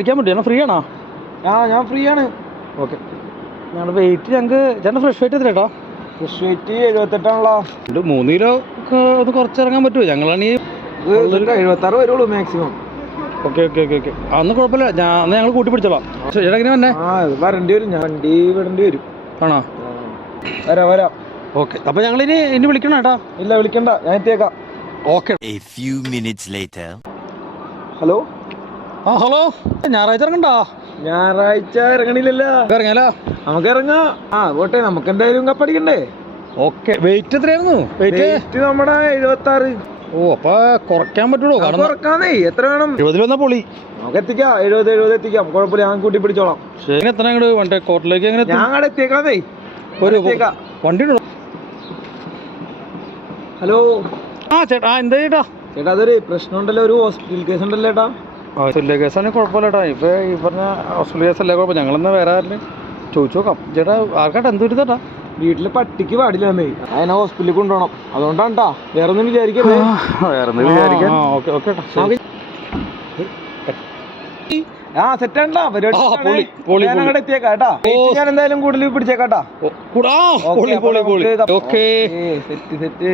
വിളിക്കാൻ പറ്റുമോ? ഞാൻ ഫ്രീ ആണോ? ഞാൻ ഫ്രീ ആണ്. ഓക്കെ, ഞങ്ങൾ വെയിറ്റ് ഞങ്ങൾക്ക് ചേട്ടൻ ഫ്രഷ് വെയിറ്റ് എത്ര കേട്ടോ? Fresh wait 78ആണല്ലോ. 3 കിലോ ഒന്ന് കുറച്ചിറങ്ങാൻ പറ്റുമോ? ഞങ്ങളാണെങ്കിൽ 76 വരുള്ളൂ maximum. Okay okay okay okay, അന്ന് കുഴപ്പമില്ല, ഞങ്ങൾ കൂട്ടി പിടിച്ചോളാം. ചേട്ടാ എങ്ങനെ വന്നെ? വരേണ്ടി വരും, ഞാൻ വണ്ടി വിടേണ്ടി വരും. ആണോ? വരാം. ഓക്കെ, അപ്പോൾ ഞങ്ങളിനി വിളിക്കണം കേട്ടോ. ഇല്ല, വിളിക്കണ്ട, ഞാൻ എത്തിയേക്കാം. ഓക്കെ. ഹലോ. ഹലോ, ഞായറാഴ്ച ഇറങ്ങണ്ടോ? ഞായറാഴ്ച ഇറങ്ങണില്ലല്ലോ. ഇറങ്ങിയാലോ? നമുക്ക് ഇറങ്ങാം. പോട്ടെ, നമുക്ക് എന്തായാലും കപ്പടിക്കണ്ടേ. ഓക്കെ, വെയിറ്റ് എത്രയായിരുന്നു? വെയിറ്റ് നമ്മുടെ 76. ഓ, അപ്പൊ കുറയ്ക്കാൻ പറ്റുള്ളൂ? കുറക്കാന്നേ, എത്ര വേണം? 70 വന്നാ പൊളി. നമുക്ക് എത്തിക്കാം, 70 എത്തിക്കാം, കുഴപ്പമില്ല, ഞാൻ കൂട്ടി പിടിച്ചോളാം. ശരി, എത്ര അങ്ങോട്ട് വണ്ടി കോർട്ടിലേക്ക് എങ്ങനെ? ഞാൻ അങ്ങോട്ട് എത്തിയേക്കാന്നേ. ഒരു വണ്ടി ഉണ്ടോ? ഹലോ. ചേട്ടാ, എന്താ ചേട്ടാ? ചേട്ടാ, അതൊരു പ്രശ്നം ഉണ്ടല്ലോ, ഒരു ഹോസ്പിറ്റൽ കേസ് ഉണ്ടല്ലോ ചേട്ടാ. ഹോസ്പിറ്റൽ കേസാണെങ്കിൽ കുഴപ്പമില്ല ചേട്ടാ. ഇപ്പൊ ഈ പറഞ്ഞ ഹോസ്പിറ്റൽ കേസല്ലേ കുഴപ്പം. ഞങ്ങളെന്നാ വേറെ ആരും ചോദിച്ചു നോക്കാം. ചേട്ടാ, ആർക്കാട്ടെ എന്ത് വരുത്താ? വീട്ടില് പട്ടിക്ക് പാടില്ലാന്നേ, അതിനെ ഹോസ്പിറ്റലിൽ കൊണ്ടുപോകണം. അതുകൊണ്ടാണ് ട്ടാ, വേറെ ഒന്നും വിചാരിക്കല്ലേ. സെറ്റാണ്ടാ പരിപാടി. ഞാൻ അങ്ങോട്ട് എത്തിയേക്കാം കേട്ടാ. ഞാൻ എന്തായാലും കൂടുതൽ പിടിച്ചേക്കാട്ടാ. സെറ്റ്.